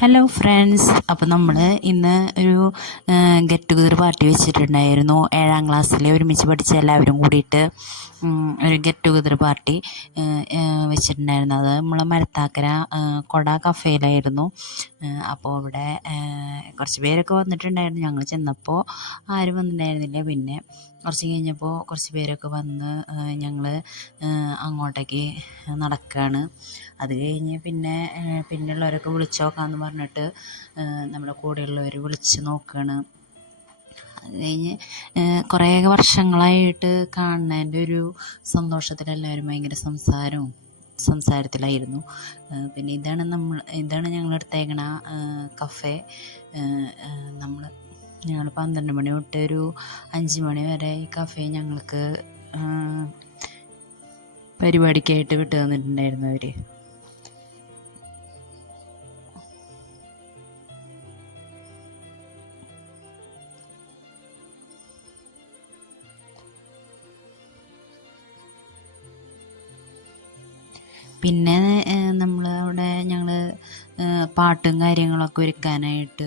Hello friends, അപ്പോൾ നമ്മൾ ഇന്ന് ഒരു ഗെറ്റ് ടുഗദർ പാർട്ടി വെച്ചിട്ടുണ്ടായിരുന്നു. 7ാം ക്ലാസ്സിൽ ഒരുമിച്ച് പഠിച്ച എല്ലാവരും കൂടിയിട്ട് ഒരു ഗെറ്റ് ടുഗദർ പാർട്ടി വെച്ചിട്ടുണ്ടായിരുന്നു. അത് നമ്മളെ മരത്താക്കര കൊട കഫേയിലായിരുന്നു. അപ്പോൾ അവിടെ കുറച്ച് പേരൊക്കെ വന്നിട്ടുണ്ടായിരുന്നു. ഞങ്ങൾ ചെന്നപ്പോൾ ആരും വന്നിട്ടുണ്ടായിരുന്നില്ല. പിന്നെ കുറച്ച് കഴിഞ്ഞപ്പോൾ കുറച്ച് പേരൊക്കെ വന്ന് ഞങ്ങൾ അങ്ങോട്ടേക്ക് നടക്കുകയാണ്. അത് കഴിഞ്ഞ് പിന്നെയുള്ളവരൊക്കെ വിളിച്ച് നോക്കാമെന്ന് പറഞ്ഞിട്ട് നമ്മുടെ കൂടെയുള്ളവർ വിളിച്ച് നോക്കുകയാണ്. അത് കഴിഞ്ഞ് കുറേ വർഷങ്ങളായിട്ട് കാണുന്നതിൻ്റെ ഒരു സന്തോഷത്തിലെല്ലാവരും ഭയങ്കര സംസാരത്തിലായിരുന്നു. പിന്നെ ഇതാണ് ഞങ്ങൾ എടുത്തേക്കണ കഫേ. ഞങ്ങൾ 12 മണി തൊട്ട് ഒരു 5 മണി വരെ ഈ കഫേ ഞങ്ങൾക്ക് പരിപാടിക്കായിട്ട് വിട്ടു തന്നിട്ടുണ്ടായിരുന്നു അവർ. പിന്നെ ഞങ്ങൾ പാട്ടും കാര്യങ്ങളൊക്കെ ഒരുക്കാനായിട്ട്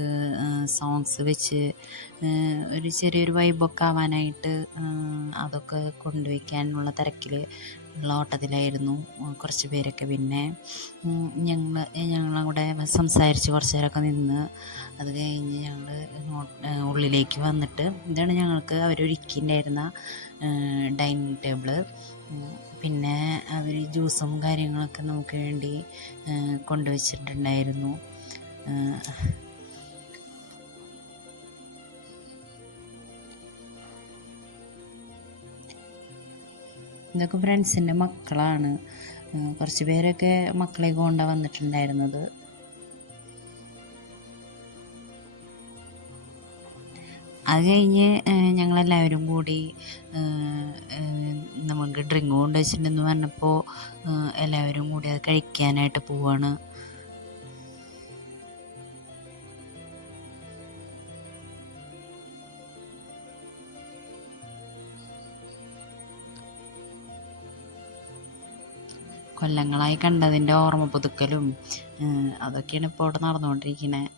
സോങ്സ് വെച്ച് ഒരു ചെറിയൊരു വൈബൊക്കെ ആവാനായിട്ട് അതൊക്കെ കൊണ്ടുവയ്ക്കാനുള്ള തിരക്കിൽ ഉള്ള ഓട്ടത്തിലായിരുന്നു കുറച്ച് പേരൊക്കെ. പിന്നെ ഞങ്ങളവിടെ സംസാരിച്ച് കുറച്ച് നേരമൊക്കെ നിന്ന് അത് കഴിഞ്ഞ് ഞങ്ങൾ ഉള്ളിലേക്ക് വന്നിട്ട് ഇതാണ് ഞങ്ങൾക്ക് അവരൊരുക്കിയിട്ടുണ്ടായിരുന്ന ഡൈനിങ് ടേബിള്. പിന്നെ അവർ ജ്യൂസും കാര്യങ്ങളൊക്കെ നമുക്ക് വേണ്ടി കൊണ്ടുവച്ചിട്ടുണ്ടായിരുന്നു. ഇതൊക്കെ ഫ്രണ്ട്സിൻ്റെ മക്കളാണ്. കുറച്ച് പേരൊക്കെ മക്കളെ കൊണ്ടാണ് വന്നിട്ടുണ്ടായിരുന്നത്. അത് കഴിഞ്ഞ് ഞങ്ങളെല്ലാവരും കൂടി നമുക്ക് ഡ്രിങ്ക് കൊണ്ട് വെച്ചിട്ടുണ്ടെന്ന് പറഞ്ഞപ്പോൾ എല്ലാവരും കൂടി അത് കഴിക്കാനായിട്ട് പോവാണ്. കൊല്ലങ്ങളായി കണ്ടതിൻ്റെ ഓർമ്മ പുതുക്കലും അതൊക്കെയാണ് ഇപ്പോൾ അവിടെ നടന്നുകൊണ്ടിരിക്കുന്നത്.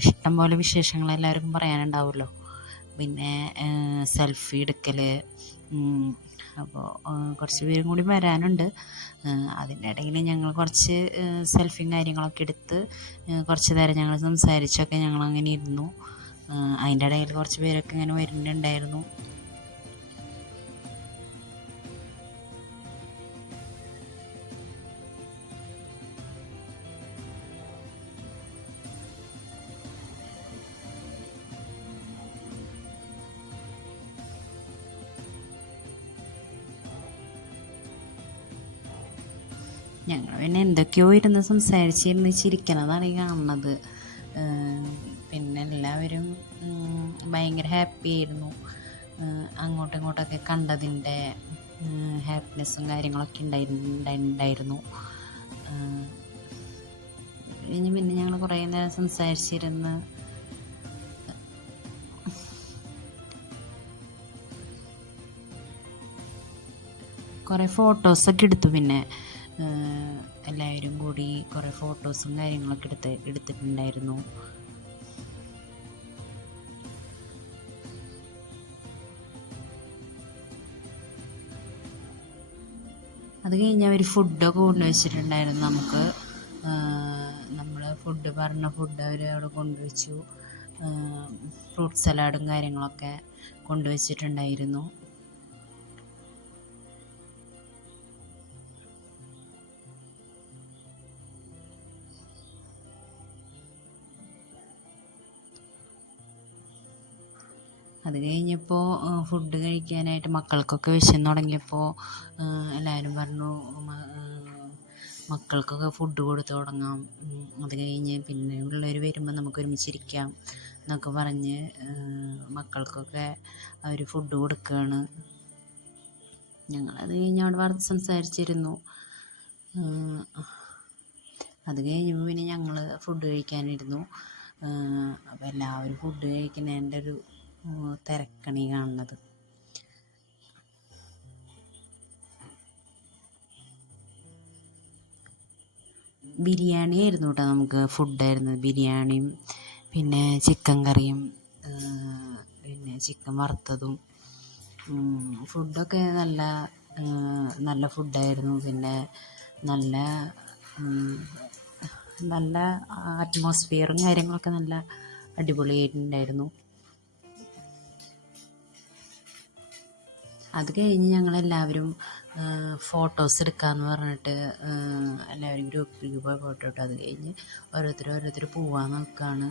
ഇഷ്ടം പോലെ വിശേഷങ്ങൾ എല്ലാവർക്കും പറയാനുണ്ടാവുമല്ലോ. പിന്നെ സെൽഫി എടുക്കൽ, അപ്പോൾ കുറച്ച് പേരും കൂടി വരാനുണ്ട്. അതിൻ്റെ ഇടയിൽ ഞങ്ങൾ കുറച്ച് സെൽഫിയും കാര്യങ്ങളൊക്കെ എടുത്ത് കുറച്ച് നേരം ഞങ്ങൾ സംസാരിച്ചൊക്കെ ഞങ്ങളങ്ങനെ ഇരുന്നു. അതിൻ്റെ ഇടയിൽ കുറച്ച് പേരൊക്കെ ഇങ്ങനെ വരുന്നുണ്ടായിരുന്നു. ഞങ്ങൾ പിന്നെ എന്തൊക്കെയോ ഇരുന്ന് സംസാരിച്ചിരുന്ന് ചിരിക്കണതാണ് ഈ കാണുന്നത്. പിന്നെ എല്ലാവരും ഭയങ്കര ഹാപ്പി ആയിരുന്നു. അങ്ങോട്ടും ഇങ്ങോട്ടൊക്കെ കണ്ടതിൻ്റെ ഹാപ്പിനെസ്സും കാര്യങ്ങളൊക്കെ ഉണ്ടായിരുന്നു. പിന്നെ ഞങ്ങൾ കുറേ നേരം സംസാരിച്ചിരുന്ന് കുറേ ഫോട്ടോസൊക്കെ എടുത്തു. പിന്നെ എല്ലാവരും കൂടി കുറേ ഫോട്ടോസും കാര്യങ്ങളൊക്കെ എടുത്തിട്ടുണ്ടായിരുന്നു. അത് കഴിഞ്ഞ് അവർ ഫുഡൊക്കെ കൊണ്ടുവച്ചിട്ടുണ്ടായിരുന്നു. നമ്മൾ പറഞ്ഞ ഫുഡ് അവർ അവിടെ കൊണ്ടുവച്ചു. ഫ്രൂട്ട് സലാഡും കാര്യങ്ങളൊക്കെ കൊണ്ടുവച്ചിട്ടുണ്ടായിരുന്നു. അത് കഴിഞ്ഞപ്പോൾ ഫുഡ് കഴിക്കാനായിട്ട് മക്കൾക്കൊക്കെ വിശന്ന് തുടങ്ങിയപ്പോൾ എല്ലാവരും പറഞ്ഞു മക്കൾക്കൊക്കെ ഫുഡ് കൊടുത്ത് തുടങ്ങാം. അത് കഴിഞ്ഞ് പിന്നെ ഉള്ളവർ വരുമ്പോൾ നമുക്ക് ഒരുമിച്ചിരിക്കാം എന്നൊക്കെ പറഞ്ഞ് മക്കൾക്കൊക്കെ അവർ ഫുഡ് കൊടുക്കുകയാണ്. ഞങ്ങളത് കഴിഞ്ഞ് അവിടെ സംസാരിച്ചിരുന്നു. അത് കഴിഞ്ഞപ്പോൾ പിന്നെ ഞങ്ങൾ ഫുഡ് കഴിക്കാനിരുന്നു. അപ്പോൾ എല്ലാവരും ഫുഡ് കഴിക്കുന്നതിൻ്റെ ഒരു തിരക്കാണ് ഈ കാണുന്നത്. ബിരിയാണി ആയിരുന്നു കേട്ടോ നമുക്ക് ഫുഡായിരുന്നത്. ബിരിയാണിയും പിന്നെ ചിക്കൻ കറിയും പിന്നെ ചിക്കൻ വറുത്തതും. ഫുഡൊക്കെ നല്ല ഫുഡായിരുന്നു. പിന്നെ നല്ല നല്ല അറ്റ്മോസ്ഫിയറും കാര്യങ്ങളൊക്കെ നല്ല അടിപൊളിയായിട്ടുണ്ടായിരുന്നു. അത് കഴിഞ്ഞ് ഞങ്ങളെല്ലാവരും ഫോട്ടോസ് എടുക്കാമെന്ന് പറഞ്ഞിട്ട് എല്ലാവരും ഗ്രൂപ്പ് ഫോട്ടോ ഇട്ടു. അത് കഴിഞ്ഞ് ഓരോരുത്തർ പോവാൻ നോക്കുകയാണ്.